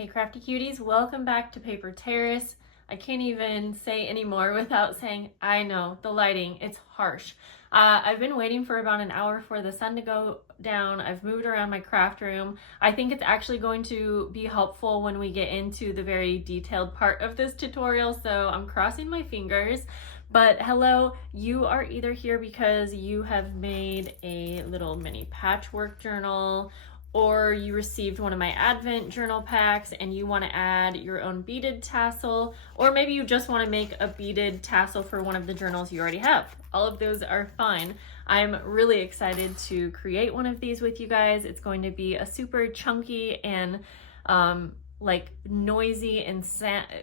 Hey crafty cuties, welcome back to Paper Terrace. I can't even say anymore without saying, I know, the lighting, it's harsh. I've been waiting for about an hour for the sun to go down. I've moved around my craft room. I think it's actually going to be helpful when we get into the very detailed part of this tutorial, so I'm crossing my fingers. But hello, you are either here because you have made a little mini patchwork journal, or you received one of my Advent journal packs and you want to add your own beaded tassel, or maybe you just want to make a beaded tassel for one of the journals you already have. All of those are fine. I'm really excited to create one of these with you guys. It's going to be a super chunky and like noisy and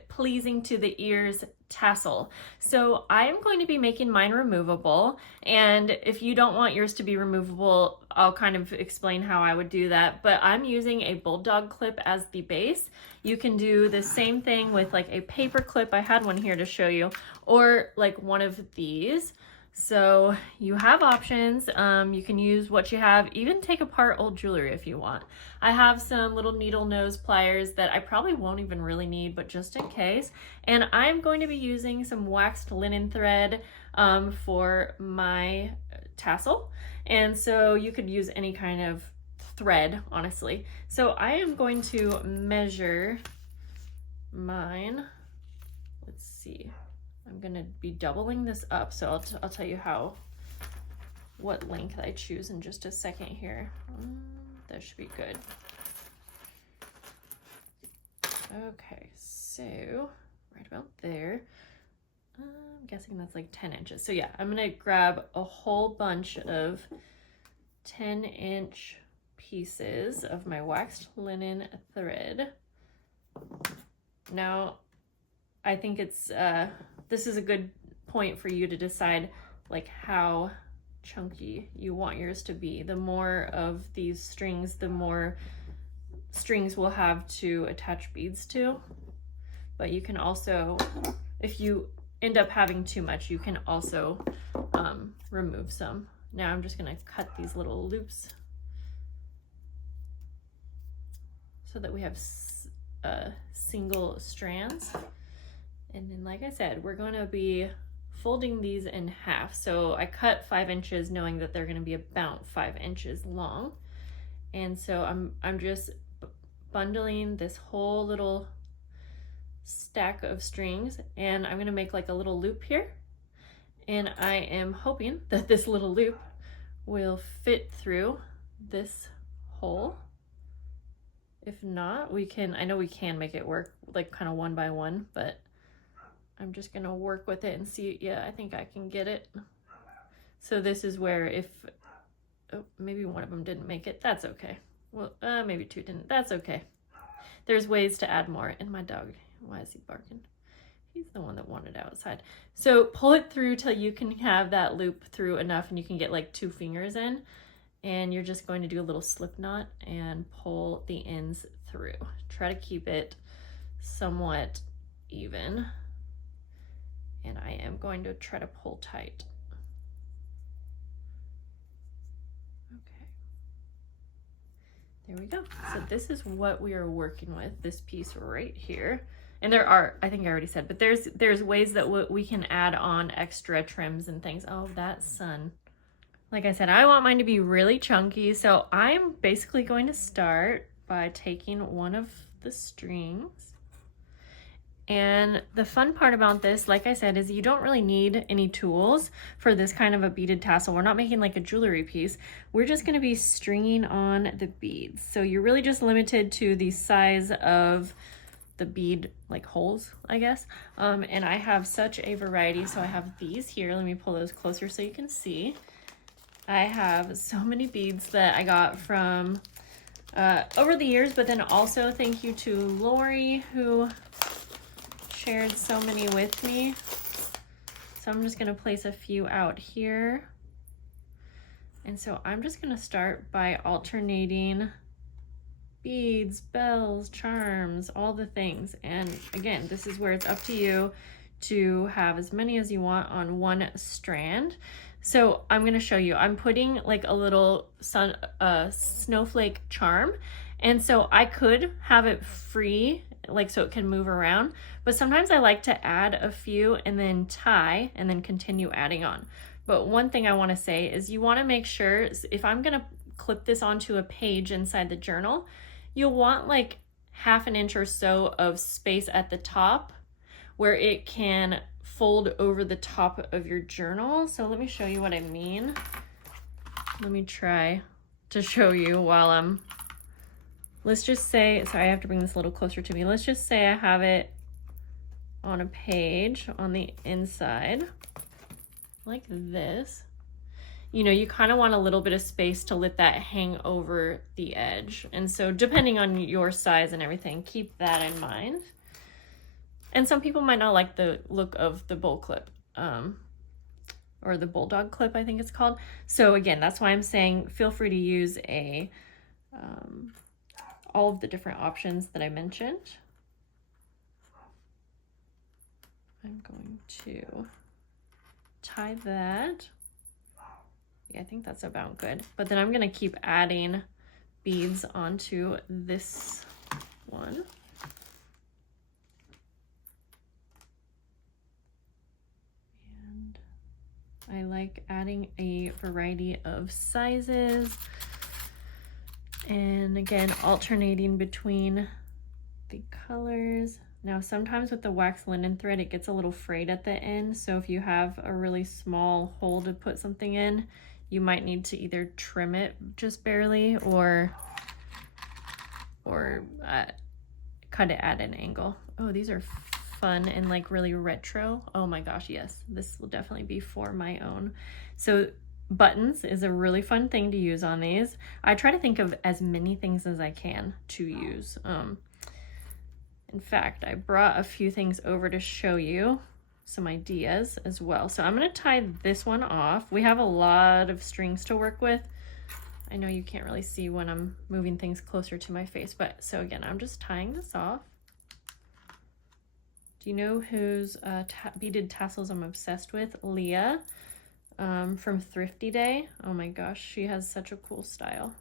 pleasing to the ears tassel. So I am going to be making mine removable, and if you don't want yours to be removable, I'll kind of explain how I would do that, but I'm using a bulldog clip as the base. You can do the same thing with like a paper clip. I had one here to show you, or like one of these. So you have options. You can use what you have, even take apart old jewelry if you want. I have some little needle nose pliers that I probably won't even really need, but just in case. And I'm going to be using some waxed linen thread for my tassel. And so you could use any kind of thread, honestly. So I am going to measure mine. Let's see. I'm gonna be doubling this up, so I'll tell you what length I choose in just a second here. That should be good. Okay, so right about there. I'm guessing that's like 10 inches. So yeah, I'm gonna grab a whole bunch of 10-inch pieces of my waxed linen thread. Now, I think it's this is a good point for you to decide like how chunky you want yours to be. The more of these strings, the more strings we'll have to attach beads to. But you can also, if you end up having too much, you can also remove some. Now I'm just gonna cut these little loops so that we have single strands. And then, like I said, we're going to be folding these in half. So I cut 5 inches knowing that they're going to be about 5 inches long. And so I'm just bundling this whole little stack of strings, and I'm going to make like a little loop here. And I am hoping that this little loop will fit through this hole. If not, I know we can make it work like kind of one by one, but I'm just gonna work with it and see. Yeah, I think I can get it. So this is where if maybe one of them didn't make it, that's okay. Well, maybe two didn't, that's okay. There's ways to add more. And my dog, why is he barking? He's the one that wanted outside. So pull it through till you can have that loop through enough and you can get like 2 fingers in, and you're just going to do a little slip knot and pull the ends through. Try to keep it somewhat even. And I am going to try to pull tight. Okay. There we go. So this is what we are working with, this piece right here. And there are, I think I already said, but there's ways that we can add on extra trims and things. Oh, that sun. Like I said, I want mine to be really chunky. So I'm basically going to start by taking one of the strings. And the fun part about this, like I said, is you don't really need any tools for this kind of a beaded tassel. We're not making like a jewelry piece. We're just going to be stringing on the beads. So you're really just limited to the size of the bead like holes, I guess. And I have such a variety. So I have these here. Let me pull those closer so you can see. I have so many beads that I got from over the years, but then also thank you to Lori who shared so many with me. So I'm just going to place a few out here. And so I'm just going to start by alternating beads, bells, charms, all the things. And again, this is where it's up to you to have as many as you want on one strand. So I'm going to show you. I'm putting like a little snowflake charm, And so I could have it free, like so it can move around, but sometimes I like to add a few and then tie and then continue adding on. But one thing I want to say is you want to make sure, if I'm going to clip this onto a page inside the journal, you'll want like 1/2 inch or so of space at the top where it can fold over the top of your journal. So let me show you what I mean. Let me try to show you while I'm, let's just say, sorry, I have to bring this a little closer to me. Let's just say I have it on a page on the inside like this. You know, you kind of want a little bit of space to let that hang over the edge. And so depending on your size and everything, keep that in mind. And some people might not like the look of the bowl clip, or the bulldog clip, I think it's called. So again, that's why I'm saying feel free to use all of the different options that I mentioned. I'm going to tie that. Yeah, I think that's about good. But then I'm going to keep adding beads onto this one. And I like adding a variety of sizes. And again, alternating between the colors. Now, sometimes with the wax linen thread, it gets a little frayed at the end. So if you have a really small hole to put something in, you might need to either trim it just barely or cut it at an angle. Oh, these are fun and like really retro. Oh my gosh, yes, this will definitely be for my own. So buttons is a really fun thing to use on these. I try to think of as many things as I can to use. In fact, I brought a few things over to show you some ideas as well. So I'm going to tie this one off. We have a lot of strings to work with. I know you can't really see when I'm moving things closer to my face, but so again, I'm just tying this off. Do you know whose beaded tassels I'm obsessed with? Leah from Thrifty Day. Oh my gosh, she has such a cool style.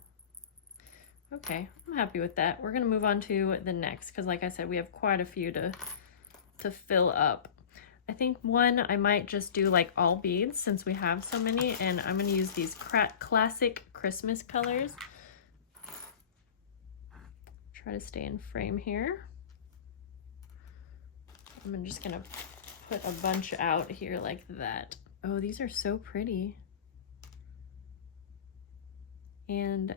Okay, I'm happy with that. We're gonna move on to the next because like I said, we have quite a few to fill up. I think one, I might just do like all beads since we have so many, and I'm gonna use these classic Christmas colors. Try to stay in frame here. I'm just gonna put a bunch out here like that. Oh, these are so pretty. And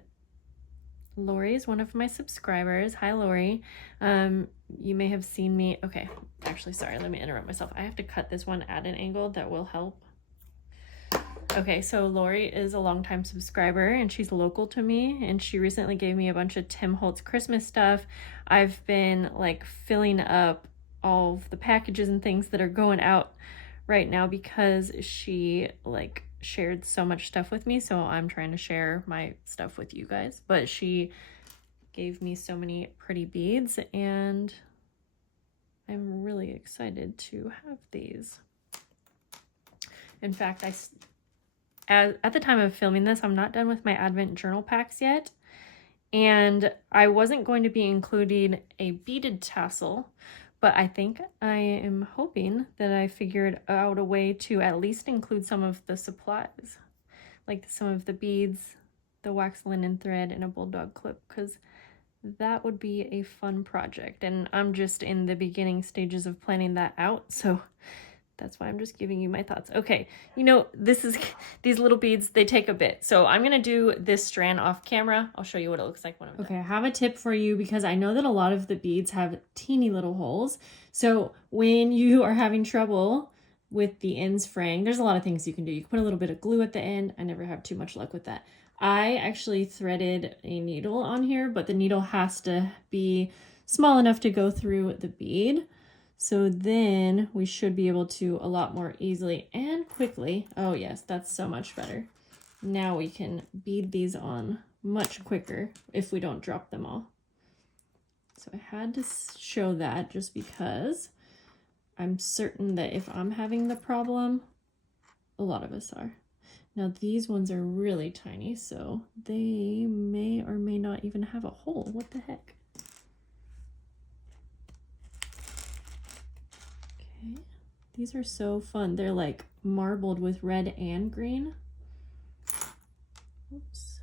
Lori is one of my subscribers. Hi, Lori. You may have seen me. Okay, actually, sorry, let me interrupt myself. I have to cut this one at an angle that will help. Okay, so Lori is a longtime subscriber and she's local to me, and she recently gave me a bunch of Tim Holtz Christmas stuff. I've been like filling up all of the packages and things that are going out right now because she like shared so much stuff with me, so I'm trying to share my stuff with you guys. But she gave me so many pretty beads and I'm really excited to have these. In fact, at the time of filming this, I'm not done with my Advent journal packs yet, and I wasn't going to be including a beaded tassel, but I think I am hoping that I figured out a way to at least include some of the supplies, like some of the beads, the wax linen thread, and a bulldog clip, because that would be a fun project. And I'm just in the beginning stages of planning that out, so that's why I'm just giving you my thoughts. Okay, you know, these little beads, they take a bit. So I'm gonna do this strand off camera. I'll show you what it looks like when I'm done. Okay, I have a tip for you because I know that a lot of the beads have teeny little holes. So when you are having trouble with the ends fraying, there's a lot of things you can do. You can put a little bit of glue at the end. I never have too much luck with that. I actually threaded a needle on here, but the needle has to be small enough to go through the bead. So then we should be able to a lot more easily and quickly. Oh yes, that's so much better. Now we can bead these on much quicker if we don't drop them all. So I had to show that just because I'm certain that if I'm having the problem, a lot of us are. Now these ones are really tiny, so they may or may not even have a hole. What the heck? Okay, these are so fun. They're like marbled with red and green. Oops.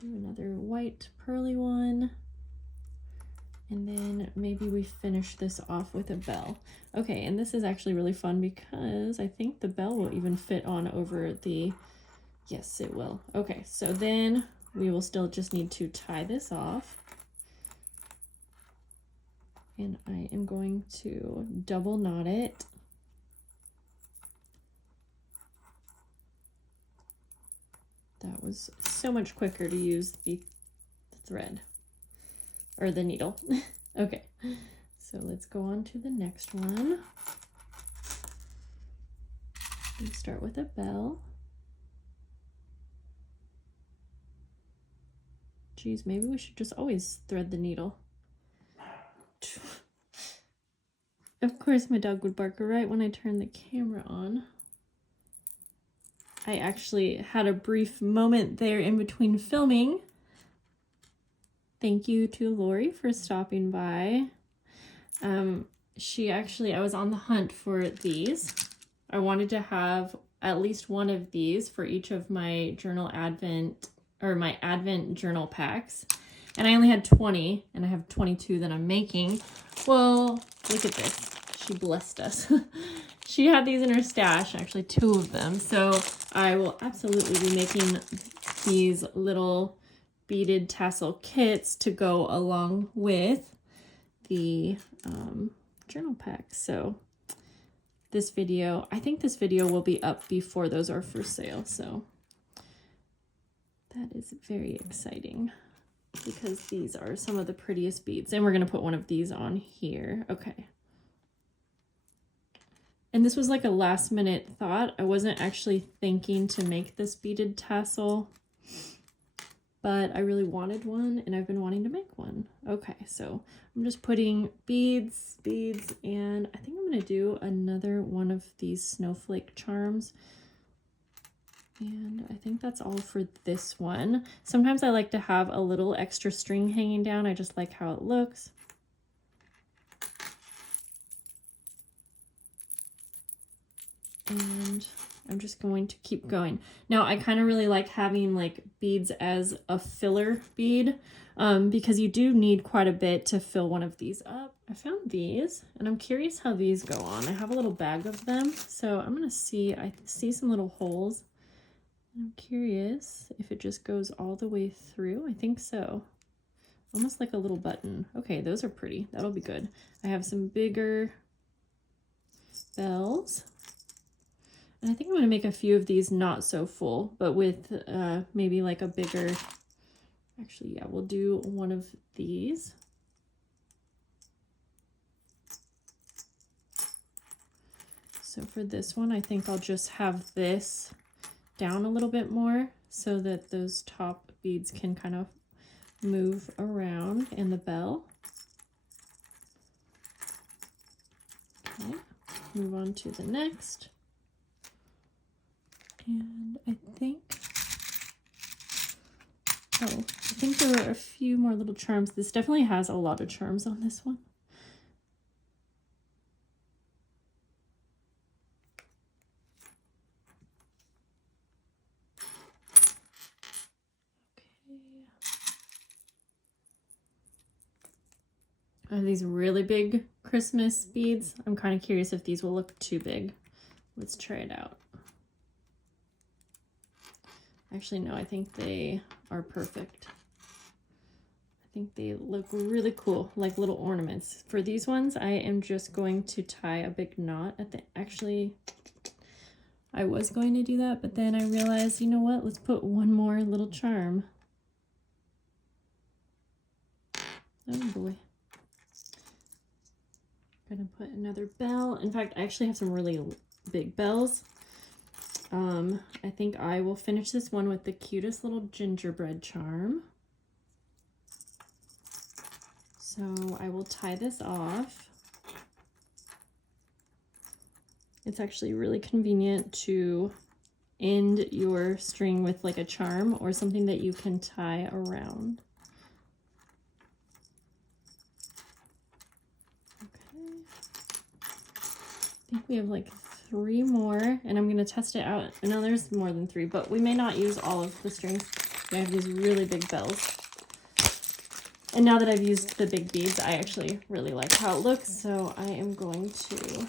Do another white pearly one. And then maybe we finish this off with a bell. Okay, and this is actually really fun because I think the bell will even fit on over the, yes, it will. Okay, so then we will still just need to tie this off. And I am going to double knot it. That was so much quicker to use the thread or the needle. Okay, so let's go on to the next one. We start with a bell. Geez, maybe we should just always thread the needle. Of course my dog would bark right when I turn the camera on. I actually had a brief moment there in between filming. Thank you to Lori for stopping by. I was on the hunt for these. I wanted to have at least one of these for each of my my Advent journal packs. And I only had 20, and I have 22 that I'm making. Well, look at this. She blessed us. She had these in her stash, actually 2 of them. So I will absolutely be making these little beaded tassel kits to go along with the journal packs. So this video, I think this video will be up before those are for sale. So that is very exciting because these are some of the prettiest beads. And we're going to put one of these on here. Okay. And this was like a last minute thought. I wasn't actually thinking to make this beaded tassel, but I really wanted one and I've been wanting to make one. Okay, so I'm just putting beads, and I think I'm going to do another one of these snowflake charms. And I think that's all for this one. Sometimes I like to have a little extra string hanging down. I just like how it looks. And I'm just going to keep going. Now, I kind of really like having like beads as a filler bead because you do need quite a bit to fill one of these up. I found these and I'm curious how these go on. I have a little bag of them, so I'm gonna see. I see some little holes. I'm curious if it just goes all the way through. I think so. Almost like a little button. Okay, those are pretty. That'll be good. I have some bigger bells. And I think I'm going to make a few of these not so full, but with maybe like a bigger, actually, yeah, we'll do one of these. So for this one, I think I'll just have this down a little bit more so that those top beads can kind of move around in the bell. Okay, move on to the next. And I think there were a few more little charms. This definitely has a lot of charms on this one. Okay. Are these really big Christmas beads? I'm kind of curious if these will look too big. Let's try it out. Actually, no, I think they are perfect. I think they look really cool, like little ornaments. For these ones, I am just going to tie a big knot at the, actually, I was going to do that, but then I realized, you know what, let's put one more little charm. Oh boy. I'm gonna put another bell. In fact, I actually have some really big bells. I think I will finish this one with the cutest little gingerbread charm. So I will tie this off. It's actually really convenient to end your string with like a charm or something that you can tie around. Okay. I think we have like 3 more, and I'm gonna test it out. I know there's more than 3, but we may not use all of the strings. I have these really big bells. And now that I've used the big beads, I actually really like how it looks. So I am going to,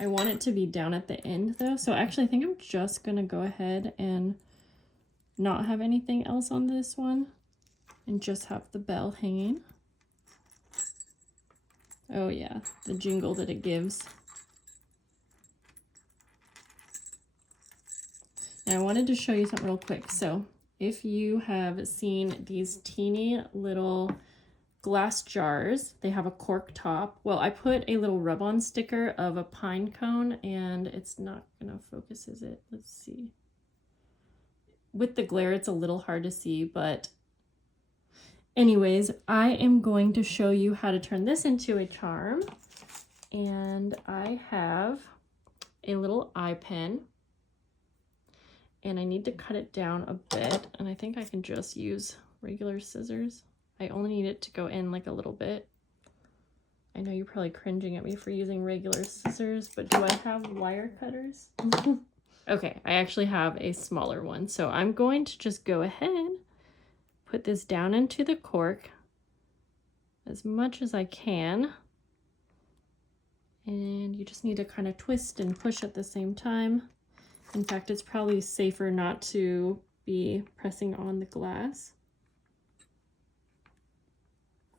I want it to be down at the end though. So actually I think I'm just gonna go ahead and not have anything else on this one and just have the bell hanging. Oh yeah, the jingle that it gives. Now I wanted to show you something real quick. So if you have seen these teeny little glass jars, they have a cork top. Well, I put a little rub-on sticker of a pine cone, and it's not gonna focus, is it? Let's see. With the glare, it's a little hard to see, but anyways, I am going to show you how to turn this into a charm. And I have a little eye pen. And I need to cut it down a bit, and I think I can just use regular scissors. I only need it to go in like a little bit. I know you're probably cringing at me for using regular scissors, but do I have wire cutters? Okay, I actually have a smaller one, so I'm going to just go ahead, put this down into the cork as much as I can. And you just need to kind of twist and push at the same time. In fact, it's probably safer not to be pressing on the glass.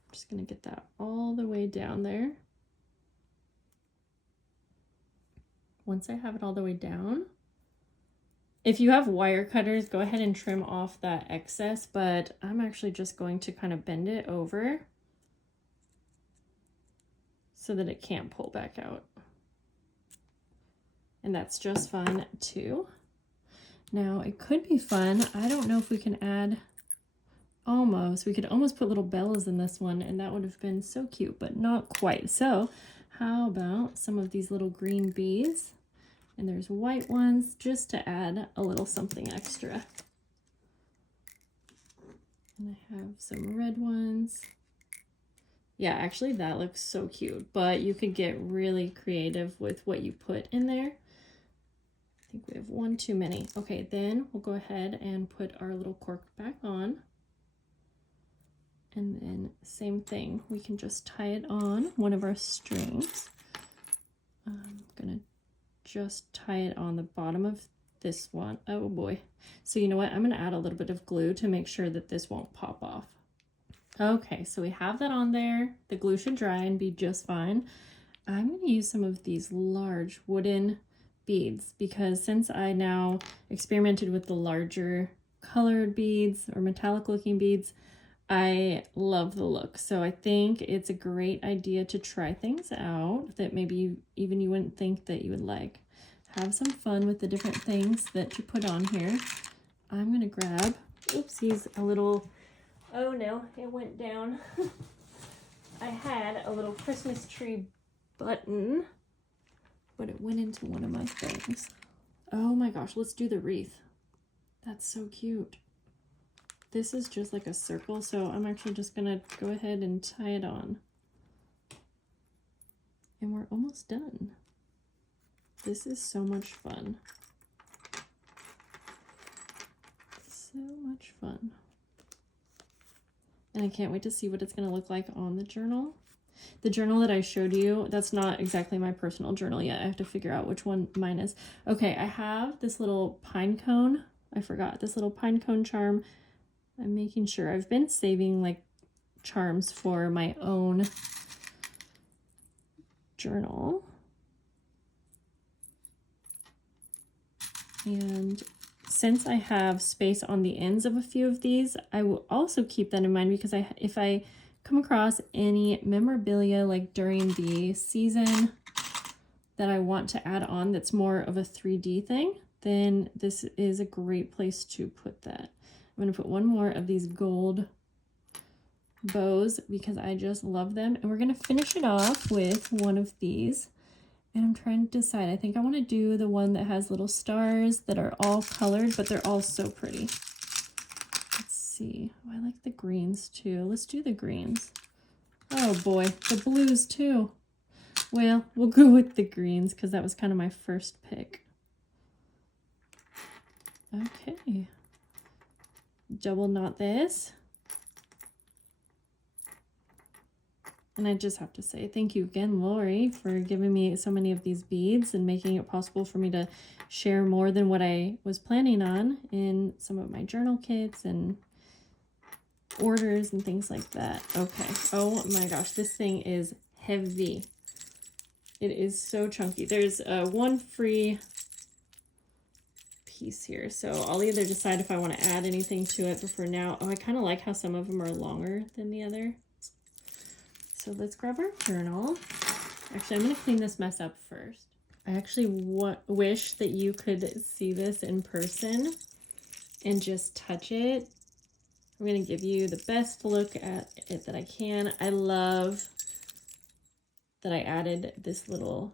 I'm just gonna get that all the way down there. Once I have it all the way down, if you have wire cutters, go ahead and trim off that excess, but I'm actually just going to kind of bend it over so that it can't pull back out. And that's just fine too. Now it could be fun. I don't know if we can add we could almost put little bells in this one, and that would have been so cute, but not quite. So how about some of these little green beads? And there's white ones just to add a little something extra. And I have some red ones. Yeah, actually that looks so cute, but you could get really creative with what you put in there. I think we have 1 too many. Okay, then we'll go ahead and put our little cork back on. And then same thing, we can just tie it on one of our strings. I'm gonna just tie it on the bottom of this one. Oh boy. So you know what? I'm gonna add a little bit of glue to make sure that this won't pop off. Okay, so we have that on there. The glue should dry and be just fine. I'm gonna use some of these large wooden beads because since I now experimented with the larger colored beads or metallic looking beads, I love the look. So I think it's a great idea to try things out that maybe even you wouldn't think that you would like. Have some fun with the different things that you put on here. I'm gonna grab, oopsies, a little, oh no, it went down. I had a little Christmas tree button, but it went into one of my things. Oh my gosh, let's do the wreath. That's so cute. This is just like a circle, so I'm actually just gonna go ahead and tie it on. And we're almost done. This is so much fun. So much fun. And I can't wait to see what it's gonna look like on the journal. The journal that I showed you, that's not exactly my personal journal yet. I have to figure out which one mine is. Okay, I have this little pine cone. I forgot this little pine cone charm. I'm making sure I've been saving like charms for my own journal. And since I have space on the ends of a few of these, I will also keep that in mind because if I come across any memorabilia like during the season that I want to add on that's more of a 3D thing, then this is a great place to put that. I'm going to put one more of these gold bows because I just love them. And we're going to finish it off with one of these. And I'm trying to decide. I think I want to do the one that has little stars that are all colored, but they're all so pretty. Let's see. Oh, I like the greens too. Let's do the greens. Oh boy, the blues too. Well, we'll go with the greens because that was kind of my first pick. Okay. Double knot this. And I just have to say thank you again, Lori, for giving me so many of these beads and making it possible for me to share more than what I was planning on in some of my journal kits and orders and things like that. Okay. Oh my gosh, this thing is heavy. It is so chunky. There's one free piece here, so I'll either decide if I want to add anything to it, but for now, oh, I kind of like how some of them are longer than the other. So let's grab our journal. Actually, I'm going to clean this mess up first. I actually wish that you could see this in person and just touch it. I'm going to give you the best look at it that I can. I love that I added this little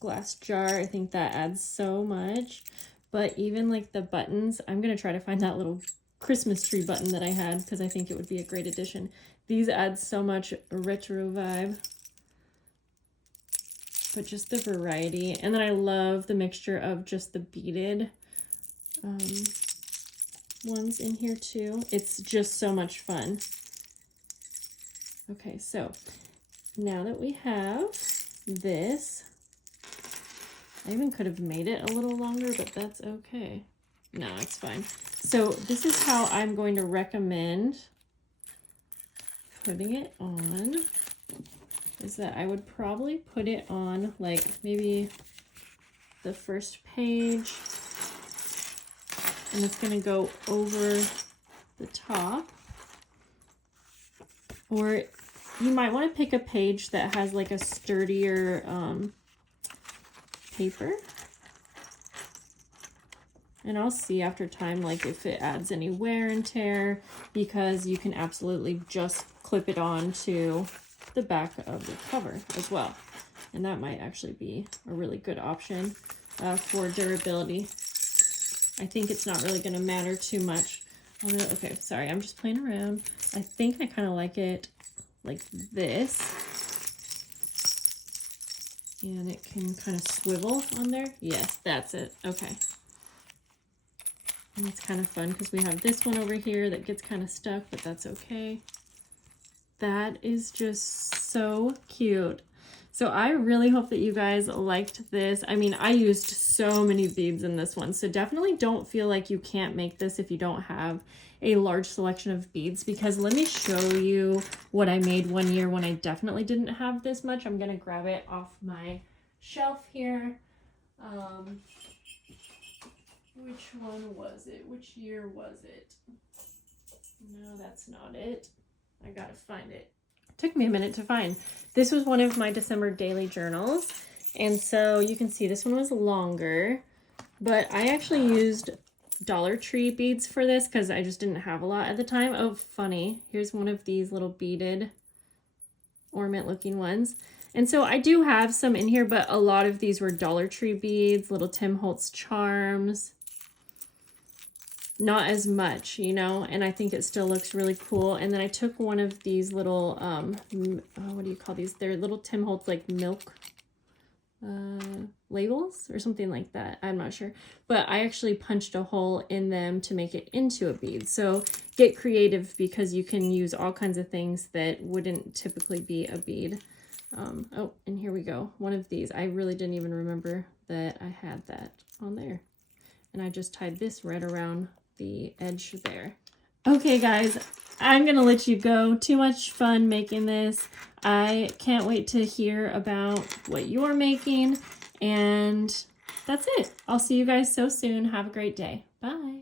glass jar. I think that adds so much. But even like the buttons, I'm going to try to find that little Christmas tree button that I had because I think it would be a great addition. These add so much retro vibe, but just the variety. And then I love the mixture of just the beaded ones in here too. It's just so much fun. Okay, so now that we have this, I even could have made it a little longer, but that's okay. No, it's fine. So this is how I'm going to recommend putting it on, is that I would probably put it on like maybe the first page, and it's going to go over the top. Or you might want to pick a page that has like a sturdier paper. And I'll see after time, like if it adds any wear and tear, because you can absolutely just clip it on to the back of the cover as well. And that might actually be a really good option for durability. I think it's not really going to matter too much. Okay, sorry, I'm just playing around. I think I kind of like it like this. And it can kind of swivel on there. Yes, that's it. Okay. And it's kind of fun because we have this one over here that gets kind of stuck, but that's okay. That is just so cute. So I really hope that you guys liked this. I mean, I used so many beads in this one, so definitely don't feel like you can't make this if you don't have a large selection of beads, because let me show you what I made one year when I definitely didn't have this much. I'm gonna grab it off my shelf here. Which one was it? Which year was it? No, that's not it. I gotta find it. It took me a minute to find. This was one of my December daily journals. And so you can see this one was longer, but I actually used Dollar Tree beads for this because I just didn't have a lot at the time. Oh, funny. Here's one of these little beaded ornament looking ones. And so I do have some in here, but a lot of these were Dollar Tree beads, little Tim Holtz charms. Not as much, you know, and I think it still looks really cool. And then I took one of these little, what do you call these? They're little Tim Holtz like milk labels or something like that. I'm not sure. But I actually punched a hole in them to make it into a bead. So get creative because you can use all kinds of things that wouldn't typically be a bead. Oh, and here we go. One of these. I really didn't even remember that I had that on there. And I just tied this right around the edge there. Okay guys, I'm gonna let you go. Too much fun making this. I can't wait to hear about what you're making, and that's it. I'll see you guys so soon. Have a great day. Bye.